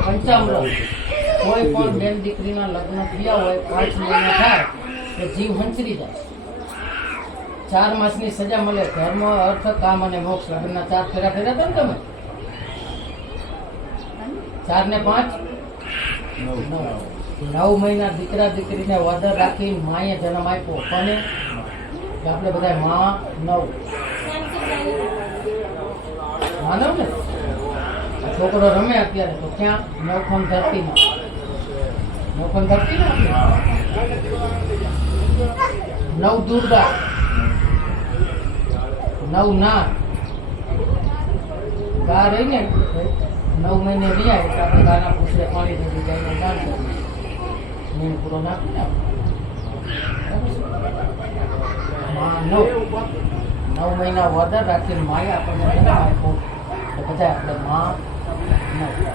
પંચામૃત કોઈ પણ બેન દીકરીના લગ્ન થયા હોય 5 મહિના થાય તો જીવ હંચરી જાય. 4 માસની સજા મળે. ધર્મ, અર્થ, કામ અને મોક્ષ. લગ્નના 4 ફેરા ફેરા હતા ને તમે? 4 ને 5 9 મહિના દીકરા દીકરીને વદર રાખી માએ જન્મ આપ્યો. કોને? આપણે બધા માં 9 માનવ ને. છોકરો રમે અત્યારે તો ક્યાં? નવખમ ધરતીમાં. નવખમ ધરતી ને નવ દુર્ગા, 9 ના ગા રહી ને 9 મહિને રહ્યા એટલે આપણે ગાના પૂછડે પાણી દીધી જાય દાન કરીએ. નીણ પૂરો નાખી માં 9 મહિના વદર રાખીને માએ આપણને જન્મ આપ્યો. તો બધા આપણે માં 9.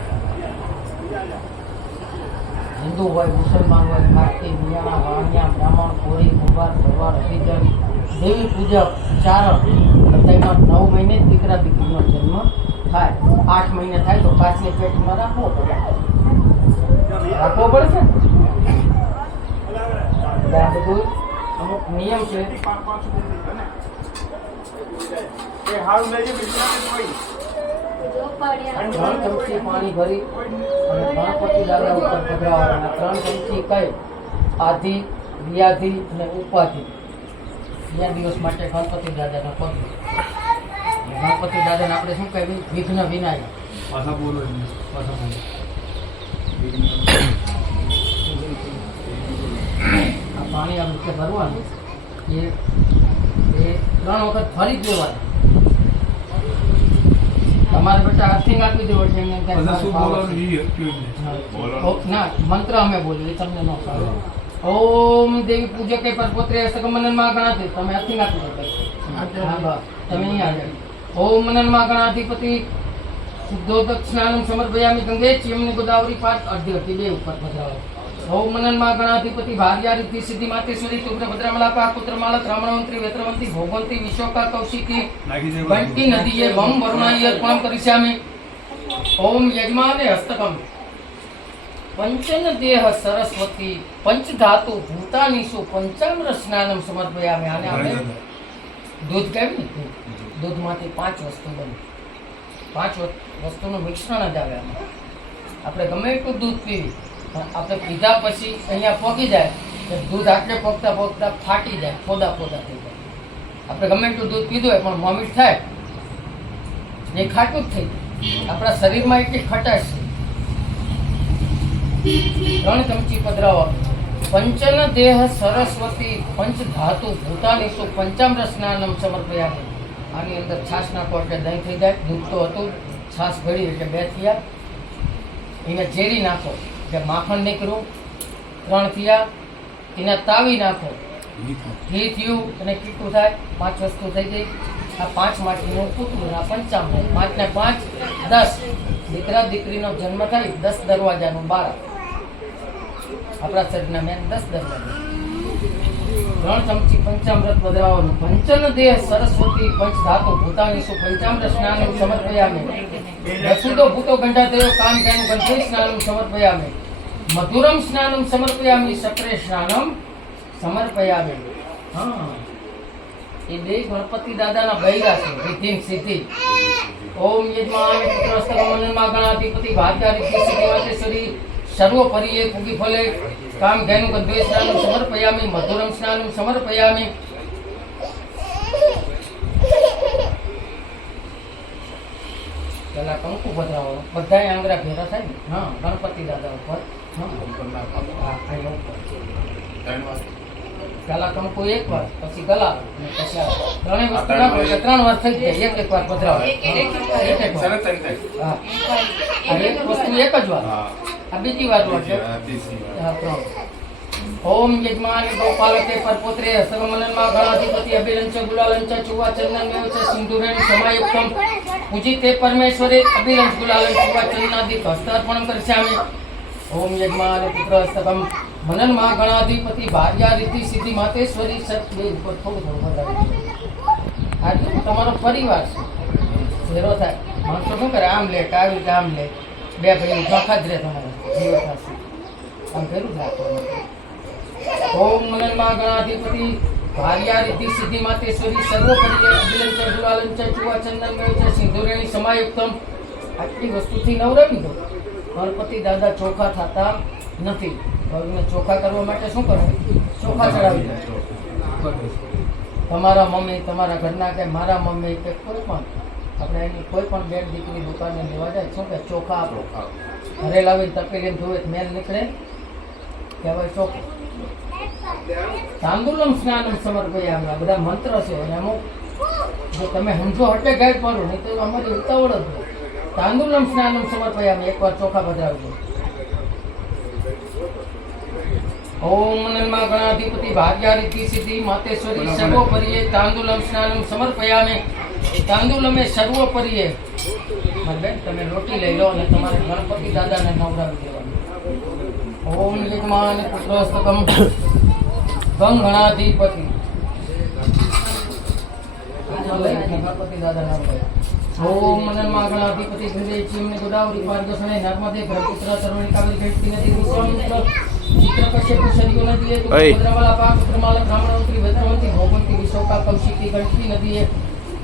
હિન્દુ હોય, મુસલમાન હોય, કાર્તિક, મિયાણા, વાણિયા, બ્રાહ્મણ, કોરી, કુંભાર, ભરવાડ, હરિજન, દેવી પૂજક, ચારણ બધામાં 9 મહિને દીકરા દીકરીનો જન્મ થાય. 8 મહિને થાય તો કાચની પેટમાં રાખવો પડે. રાખવો પડે છે ને. આ બધું અમુક નિયમ છે. 3 ચમચી પાણી ભરી અને ગણપતિ દાદા ઉપર પધરાવવાના. 3 ચમચી કઈ? આધિ, વ્યાધિ અને ઉપાધિ. 2 દિવસ માટે ગણપતિ દાદાના પગ. ગણપતિ દાદાને આપણે શું કહેવાય? વિઘ્ન વિનાયક. આ પાણી આ રીતે ભરવાનું. એ 3 વખત ફરી જ દેવાનું. તમારે બેટા અર્થિંગ આપી દેવો છે. ના, મંત્ર અમે બોલીએ, તમને ન ફાવે. ઓમ દેવી પૂજકે પરપોત્રે સગમનનમાં ગણાતી. તમે અર્થિંગ આપી દો. તમે અહીંયા આવ્યા. ઓમ મનનમાં ગણાધિપતિ શુદ્ધોદક સ્નાનમ સમર્પયામિ ગંગે ચિયમની ગોદાવરી પાઠ અર્ધ્યથી 2 ઉપર પધરાવો. ઓમ મનનમાં ગણાધિપતિ ભાર્યારિદ્ધિ સિદ્ધિ માતેશ્વરી તુગ્ર ભદ્રમલાપા પુત્રમાળા ત્રમણવંત્રી વેત્રવંતી ભોગવંતી વિશોકા કૌશિકી ઘંટી નદીએ વમ વરુણાય અર્પણમ કરિષ્યામિ. ઓમ યજમાને હસ્તકમ પંચન દેહ સરસ્વતી પંચધાતુ ભૂતાનીસુ પંચામૃત સ્નાનમ સમર્પયામિ. આને આપણે દૂધ કહેવાય ને. દૂધમાંથી 5 વસ્તુ બને. 5 વસ્તુનું મિશ્રણ જ આવે. આપણે ગમે એટલું દૂધ પીવી પણ આપણે પીધા પછી અહીંયા પોગી જાય તો દૂધ આટલે પોગતા પોગતા ફાટી જાય, પોદા પોદા થઈ જાય. આપણે ગમે એટલું દૂધ પીધું હોય પણ વોમિટ થાય એ ખાટું જ થઈ જાય. આપણા શરીરમાં એટલી ખટાશ છે. 3 ચમચી પધરાવો. પંચન દેહ સરસ્વતી પંચધાતુ ભૂતાનીસુ પંચામૃત સ્નાનમ સમર્પયામિ. આની અંદર છાશ નાખો એટલે દહીં થઈ જાય. દૂધ તો હતું, છાશ ભળી એટલે 2 થયા. એને ઝેરી નાખો એટલે માખણ નીકળ્યું. 3 થયા. એને તાવી નાખો, ઘી થયું અને કીટું થાય. 5 વસ્તુ થઈ ગઈ. આ 5 માટીનું પૂતળું. આ 55. 5 ને 5 10. દીકરા દીકરીનો જન્મ થાય 10 દરવાજાનું બાર. આપણા શરીરના મેન 10 દરવાજા. 3 ચમચી પંચામૃત પધરાવવાનું. પંચન દેહ સરસ્વતી પંચધાતુ ભૂતાનીસુ પંચામૃત સ્નાનમ સમર્પયામિ. વસુદો ભૂતો ગંધાતયો કામ ધેનુ ગંધર્વ સ્નાનમ સમર્પયામિ. મધુરમ સ્નાનમ સમર્પયામિ. સક્રે સ્નાનમ સમર્પયામિ. હા, એ 2 ગણપતિ દાદાના બૈરા છે. રિદ્ધિ સિદ્ધિ. ઓમ યજમાન પુત્રસ્તગમનમાં ગણાધિપતિ ભાગ્યારિદ્ધિ સિદ્ધિ માતેશ્વરી સર્વોપરિયે પુગી ફલે કામ ધેનુ ગંધર્વ સ્નાનમ સમર્પયામિ. મધુરમ સ્નાનમ સમર્પયામિ. પેલા કંકુ પધરાવો. બધા આંગળા ભેરા થાય ને. હા, ગણપતિ દાદા ઉપર. પેલા કંકુ 1 વાર, પછી ગલા, પછી 3 વસ્તુ નાખો એટલે 3 વાર થઈ જાય. એક વાર પધરાવો. એક વાર. હા, આ એક વસ્તુ 1 જ વાર. આ બીજી વાર છે. હા, 3. ઓમ યજમાન ગોપાલકે પરપોત્રે સર્વમનનમાં ગણાધિપતિ અભિલંચ ગુલાલંચ ચુવા ચંદન મેવ છે સિંધુરેણ સમાયુક્તમ પૂજિતે પરમેશ્વરે અભિલંચ ગુલાલંચ ચુવા ચંદનાદિક હસ્તાર્પણમ કરિષ્યામિ. ઓમ યજમાન પુત્ર હસ્તકમ મનનમાં ગણાધિપતિ ભાર્યારિદ્ધિ સિદ્ધિ માતેશ્વરી સત્ય ઉપર થોડું વધારે. આ તમારો પરિવાર છે. ઝેરો થાય. માણસો શું કરે? આમ લે, આવી રીતે આમ લે. બે ભાઈ ચોખા જ રહે તમારે જીવત હશે આમ કર્યું જ રાખવાનું. ઓમ મનનમાં ગણાધિપતિ ભાર્યા રિદ્ધિ સિદ્ધિ માતેશ્વરી સર્વોપરી અભિલંચ ગુલાલંચ ચુવા ચંદન મેચ સિંધુરેણી સમાયુક્તમ આટલી વસ્તુથી નવરાવી દો. ગણપતિ દાદા ચોખા થતા નથી. ભગવાનને ચોખા કરવા માટે શું કરવું? ચોખા ચડાવી દો. તમારા મમ્મી, તમારા ઘરના કે મારા મમ્મી કે કોઈ પણ આપણે એની કોઈ પણ બેન દીકરી દુકાને લેવા જાય શું કે ચોખા આપો. ઘરે લાવીને તપેલીને ધોવે મેલ નીકળે કહેવાય ચોખા. તાંદુલમ સ્નાનમ સમર્પયામિ આ બધા મંત્ર છે અને અમુક જો તમે સમજો હટે ગાઈડ કરો નહીં તો અમારી ઉતાવળ જ હોય. તાંદુલમ સ્નાનમ સમર્પયામિ એકવાર ચોખા પધરાવજો. ઓમ નમઃ ગણાધિપતિ ભાગ્યા રિદ્ધિ સિદ્ધિ માતેશ્વરી સર્વોપરીએ તાંદુલમ સ્નાનમ સમર્પયામિ. તાંદુલમે સર્વોપરીએ મારી બેન તમે રોટી લઈ લો અને તમારે ગણપતિ દાદાને નવડાવી દેવાનું. ઓમ યજમાન પુત્રોસ્તકમ ગંગ ગણાધિપતિ ગણપતિ દાદા નવડાવે. ઓમ નમઃ ગણાધિપતિ ગંગે ચીમને ગોદાવરી પારદર્શને નર્મદે બ્રહ્મપુત્ર સર્વણી કાવેરી ઘટતી નદી વિશ્વામિત્ર ચિત્રકશ્યપ શરીઓ નદીએ ભદ્રવાલા પાક ઉત્તરમાલ બ્રાહ્મણોત્રી ભદ્રવંતી ભોગવંતી વિશોકા કૌશિકી ઘટતી નદીએ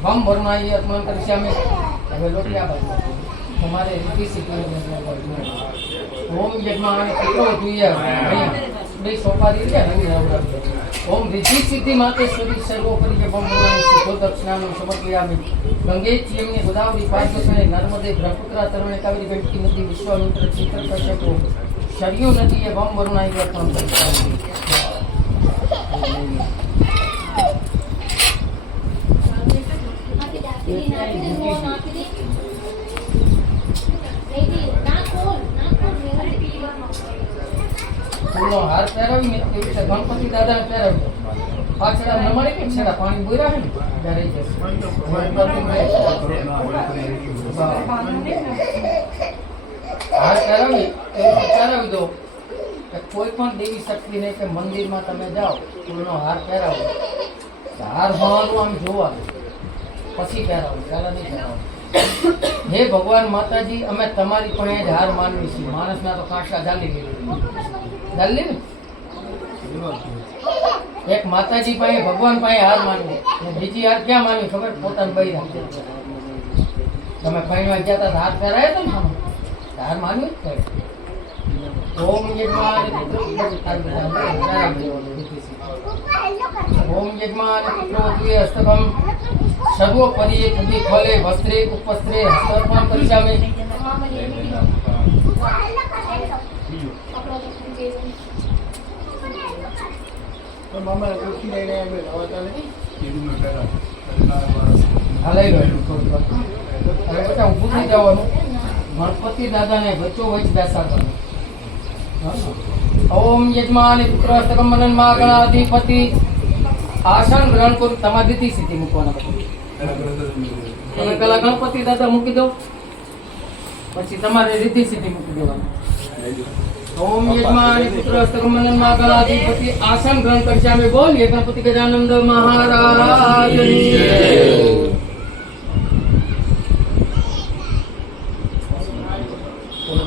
ભમ ભરનાઈ અર્પણ કરીશ્યામે. હવે લોટી આ બાજુ તમારે રીતિ શીખવી. ઓમ યજમાન કેટલો જોઈએ બે સોપારી છે નવી નવરાત્રી. ઓમ રિદ્ધિ સિદ્ધિ માતેશ્વરી સર્વોપરી ભમ ભરનાઈ શુદ્ધો દક્ષિણાનું સમર્પયામિ. ગંગે ચીમને ગોદાવરી પારદર્શને નર્મદે બ્રહ્મપુત્ર તરણે કાવેરી ઘટતી નદી વિશ્વામિત્ર ચિત્રકશ્યપ શરીઓ નદીએ ભમ ભરનાઈ અર્પણ કરીશ્યામે. હાર પહેરાવીને એવી રીતે ગણપતિ દાદાને પહેરાવજો. પાછળ નમાડી કે છેડા પાણી બોર્યા છે ને ત્યાં રહી જશે. હાર પહેરાવી એવી પહેરાવી દો કે કોઈ પણ દેવી શક્તિને કે મંદિરમાં તમે જાઓ ફૂલનો હાર પહેરાવો. હાર હોવાનું આમ જોવાનું પછી પહેરાવો, પહેલા નહીં પહેરાવો. હે ભગવાન માતાજી અમે તમારી પાસે જ હાર માનવી છીએ. માણસના તો કાંસા ચાલી ચાલી ને એક માતાજી પાસે ભગવાન પાસે હાર માનવી ને બીજી હાર ક્યાં માનવી ખબર? પોતાની બૈરા તમે ફાઈનવા ગયા હતા હાર પહેરાયા હતા ને હાર માનવી જ પડે. ઓમ યજમાન ઓમ યજમાન પુત્રોત્વે અષ્ટકમ સર્વોપરીએ કુબી ખોલે વસ્ત્રે ઉપસ્ત્રે હસ્તર્પણ કરીશ્યામિ. હવે બેટા ઊભું થઈ જવાનું. ગણપતિ દાદાને વચ્ચો વચ્ચ બેસાડવાનું. ઓમ યજમાન પુત્રોસ્તકમ મનનમાં ગણાધિપતિ આસન ગ્રહણ કરું. તમારી રીતિ સ્થિતિ મૂકવાના. તમે પેલા ગણપતિ દાદા મૂકી દો પછી તમારે રીતિ સ્થિતિ મૂકી દેવાનું. ઓમ યજમાન પુત્રોસ્તકમ મનનમાં ગણાધિપતિ આસન ગ્રહણ કરીશ્યામિ. બોલીએ ગણપતિ ગજાનંદ મહારાજની જય.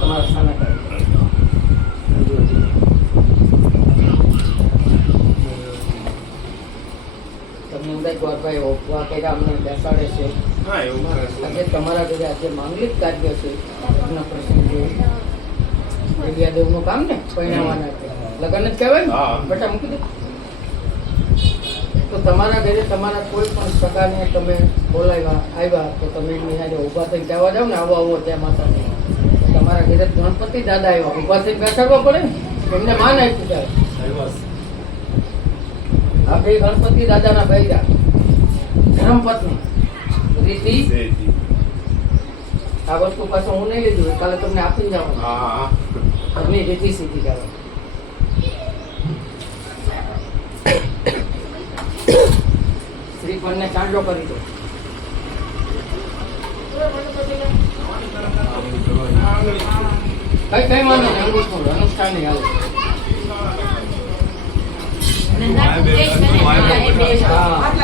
તમારા સ્થાને બેસાડે છે. આજે તમારા ઘરે આજે માંગલિક કાર્ય છે. લગ્ન પ્રસંગ છે. દેવનું કામ ને પરિણામવાના છે. લગ્ન જ કહેવાય ને બેટા મૂકી દો. તો તમારા ઘરે તમારા કોઈ પણ સગાને તમે બોલાવ્યા આવ્યા તો તમે એમની સાથે ઊભા થઈને કહેવા જાઓ ને આવો આવો ત્યાં માતાને. તમારા ઘરે ગણપતિ દાદા આવ્યા ઊભા થઈને બેસાડવા પડે ને. એમને માન આપ્યું ત્યારે આ બે ગણપતિ દાદાના બૈરા ધર્મપત્ની રીતિ. આ વસ્તુ પાછું હું નહીં લીધું કાલે તમને આપી જવાનું. એમની રીતિ સીધી કહેવાય. શ્રીફળને ચાંદલો કરી દો. કઈ માનો અનુષ્ઠાન નહીં આવે.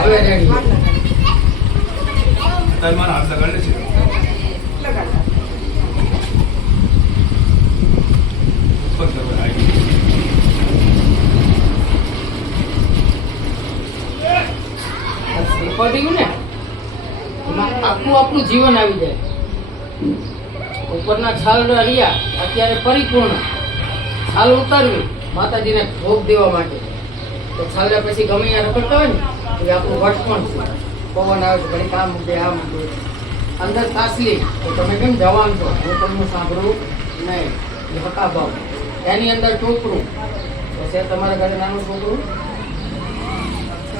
હવે રેડી કર્યું ને એમાં આખું આપણું જીવન આવી જાય. ઉપરના છાલ રહ્યા અત્યારે પરિપૂર્ણ છાલ ઉતારવી માતાજીને ભોગ દેવા માટે. તો છાલ્યા પછી ગમે ત્યાં રખડતા હોય ને એ આપણું વટપણ છે. પવન આવે છે ઘણી કામ મૂકે આ મૂકે અંદર તાસલી તો તમે કેમ જવાન છો હું તમને સાંભળવું નહીં એ હકા ભાવ. એની અંદર ટોપરું તો છે તમારા ઘરે નાનું છોકરું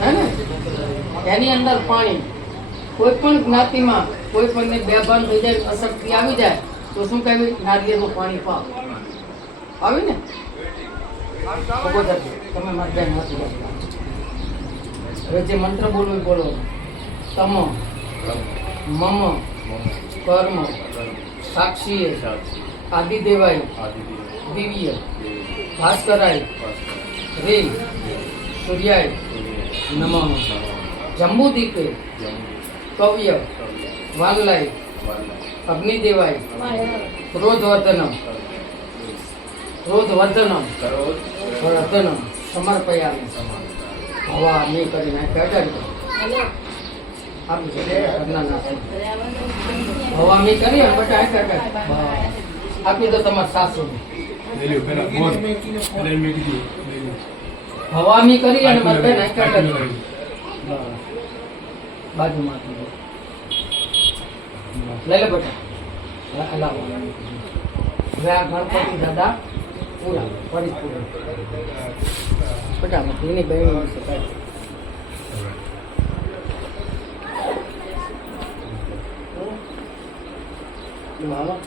હે ને એની અંદર પાણી. કોઈ પણ જ્ઞાતિમાં કોઈ પણને બેભાન થઈ જાય અશક્તિ આવી જાય તો શું કહેવાય નારિયેળનું પાણી પાવ આવી ને તમે મારી બેન નથી જતા. હવે જે મંત્ર બોલવું એ બોલો. તમ મમ કર્મ સાક્ષીએ આદિદેવાય દિવ્ય ભાસ્કરાય રે સૂર્યાય નમઃ જંબુદીપે કવ્ય વાનલાય અગ્નિદેવાય ક્રોધવર્ધનમ વર્ધનમ સમર્પયામિ. હવા મેં કરીને હવા મેં કરી આપી દો તમારા સાસુ. હવા મેં કરી અને બાજુમાં લઈ લે બેટા. હવે આ ગણપતિ દાદા પૂરા પરિપૂર્ણ ફટાફટ એની બહેનો શકાય.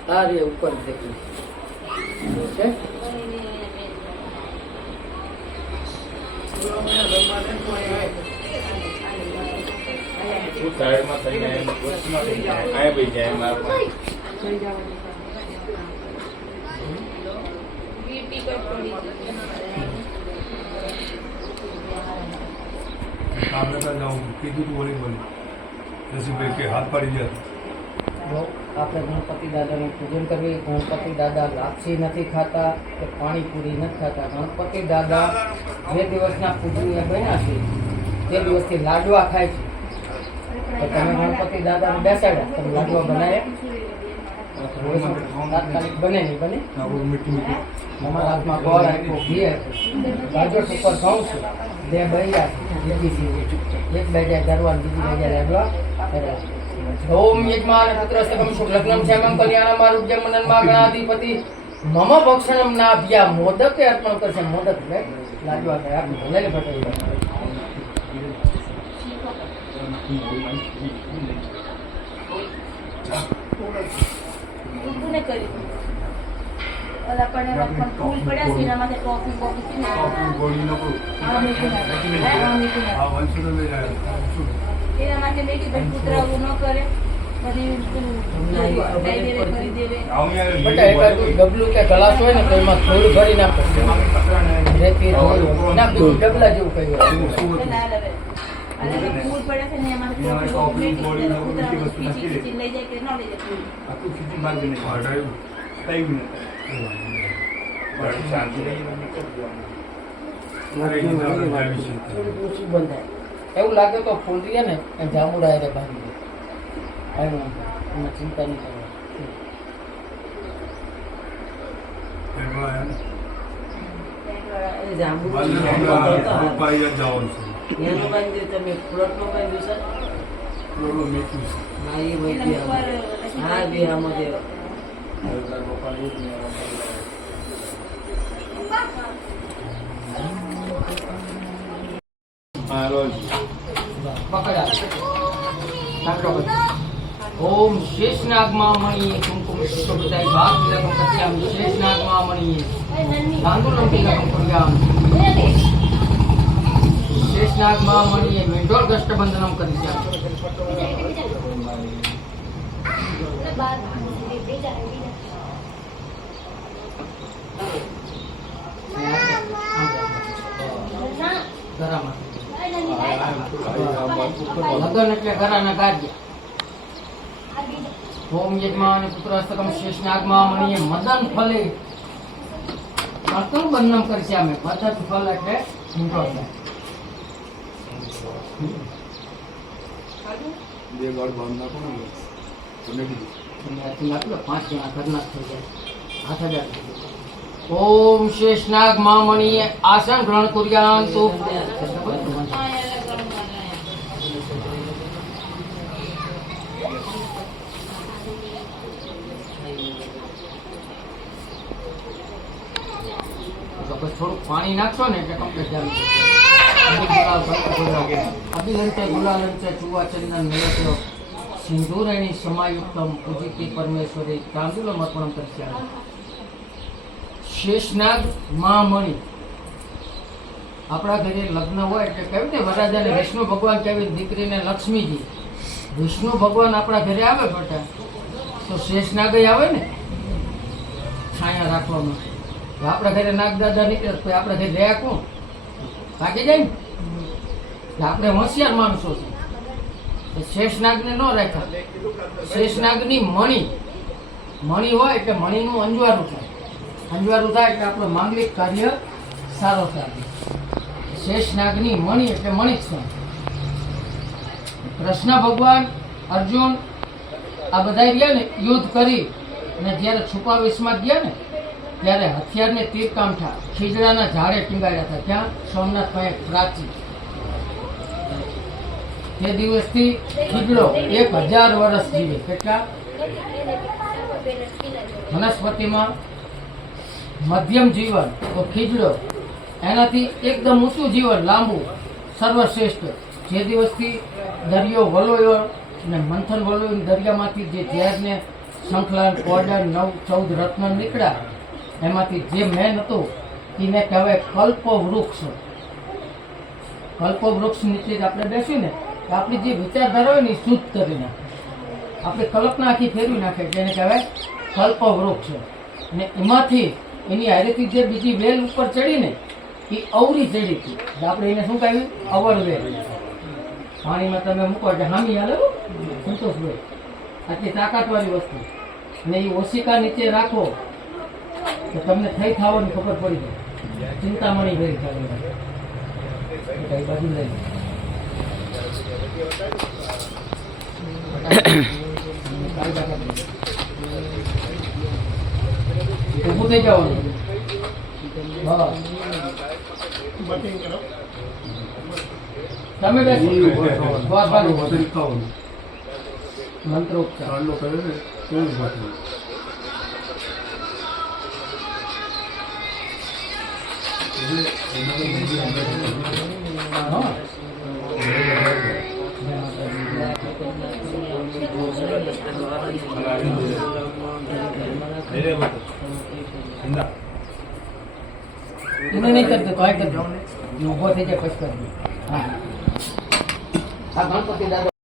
તારે ઉપર દેખી છે. સાઈડમાં થઈને આ ભાઈ જાય મારા આપણે ગણપતિ દાદાનું પૂજન કરવી. ગણપતિ દાદા લાપસી નથી ખાતા કે પાણીપુરી નથી ખાતા. ગણપતિ દાદા જે દિવસના પૂજનીય બન્યા છે તે દિવસથી લાડવા ખાય છે. તો તમે ગણપતિ દાદાને બેસાડ્યા તમે લાડવા બનાવ્યા તાત્કાલિક બને નહીં બને. અમારા હાથમાં ગોળ આપ્યો ઘી આપ્યું ગાજર ઉપર ઘઉં છે બે બૈયા બીજી એક બે જાય દરવાન બીજી બે જાય લાડવા કર્યા. ઓમ યજમાન પુત્રસ્તકમ શુક્લગ્નમ શ્યામમ કલ્યાણમ આરોગ્યમ મનનમાં ગણાધિપતિ મમ ભક્ષણમ નાભ્યા મોદકે અર્પણ કરશે. મોદક લે લાડવા કરે આપી લઈ લે પટેલ. ફૂલ પડ્યા છે એના માટે કોફી કોફી એના માટે બેટી ભાઈ કૂતરાવું ન કરે ડબલું કે ગ્લાસ હોય ને તો એમાં થોડું ભરી નાખો રેતી ડબલા જેવું કહ્યું. અને ફૂલ પડ્યા છે ને એમાં કોફી કોફી બેટી લઈ જાય કે ન લઈ જાય. એવું લાગે તો ફૂલ રહીએ ને જામુડા એને ભાગી દે. એમાં ચિંતા નહીં ઓમ શેષનાગમાં મણીએ કુમકુમ સુબતાઈ ભાગ લગમ કચ્યામ શેષનાગમાં મણીએ તાંદુલમ પિલકમ કુર્યામ શેષનાગમાં મણીએ મેંઢોળ ગષ્ટબંધનમ કરિષ્યામ. લગન એટલે ઘરાના કાર્ય. ઓમ યજમાન પુત્રસ્તકમ શેષનાગમાં મણીએ મદન ફલે અર્થનું બંધન કરશે. અમે મદન ફલ એટલે બે ગાળ બાંધ નાખો ને તમે કીધું ત્યાંથી આટલો 5 જણા ઘરના થઈ જાય 8000 થઈ જાય. ઓમ શેષનાગ મામણીએ આસન ગ્રહણ કુર્યાંતુ. તો બસ થોડુંક પાણી નાખશો ને એટલે કમ્પ્લીટ જામી જશે. અભિલંતે ગુલાલંતે ચુવા ચંદન નિરસ્યો સિંધુરેણી સમાયુક્તમ પૂજિતી પરમેશ્વરી તાંદુલમ અર્પણમ કર્ષ્યામિ. શેષનાગ મહામણી આપણા ઘરે લગ્ન હોય એટલે કેવું ને વરરાજાને વિષ્ણુ ભગવાન કેવી દીકરીને લક્ષ્મીજી. વિષ્ણુ ભગવાન આપણા ઘરે આવે બેટા તો શેષનાગ આવે ને છાયા રાખવામાં. તો આપણા ઘરે નાગદાદા નીકળે તો આપણા ઘરે રહ્યા કોણ ભાગી જાય ને. એટલે આપણે હોશિયાર માણસો છે. શેષનાગને ન રાખ્યા. શેષનાગની મણી હોય એટલે મણીનું અંજવારું થાય. અંજવારું થાય એટલે આપણું માંગલિક કાર્ય સારો થાય. શેષનાગની મણી એટલે મણી જ છે. કૃષ્ણ ભગવાન અર્જુન આ બધા ગયા ને યુદ્ધ કરી અને જ્યારે છુપાવેશમાં ગયા ને ત્યારે હથિયારને તીરકામઠા ખીજડાના ઝાડે ટીંગાડ્યા હતા. ત્યાં સોમનાથ પાસે પ્રાચી તે દિવસથી ખીજડો 1000 વર્ષ જીવે. કેટલા? વનસ્પતિમાં મધ્યમ જીવન તો ખીજડો, એનાથી એકદમ ઊંચું જીવન લાંબુ સર્વશ્રેષ્ઠ. જે દિવસથી દરિયો વલોયો અને મંથન વલોયો દરિયામાંથી જે ઝેરને શંખલા કોડા 9-14 રત્ન નીકળ્યા એમાંથી જે મેન હતું એને કહેવાય કલ્પવૃક્ષ. કલ્પવૃક્ષ નીચે જ આપણે બેસીએ ને આપણી જે વિચારધારા હોય ને એ શુદ્ધ કરી નાખે. આપણે કલ્પના આખી ફેરવી નાખે જેને કહેવાય કલ્પવૃક્ષ. અને એમાંથી એની હારેથી જે બીજી વેલ ઉપર ચડીને એ અવરી ચડી હતી. આપણે એને શું કહ્યું? અવર વેલ. પાણીમાં તમે મૂકો એટલે હામી હાલે સંતોષભાઈ. આટલી તાકાતવાળી વસ્તુ ને એ ઓશિકા નીચે રાખો તો તમને થઈ થવાની ખબર પડી જાય. ચિંતામણી વેરી થાય બાજુ લઈ ઊભું થઈ જવાનું. તમે બેસો. મંત્રોપચાર એને નહીં કરતો તો આ કરજો. ઊભો થઈ જાય પછી કરજો. હા આ ગણપતિ દાદા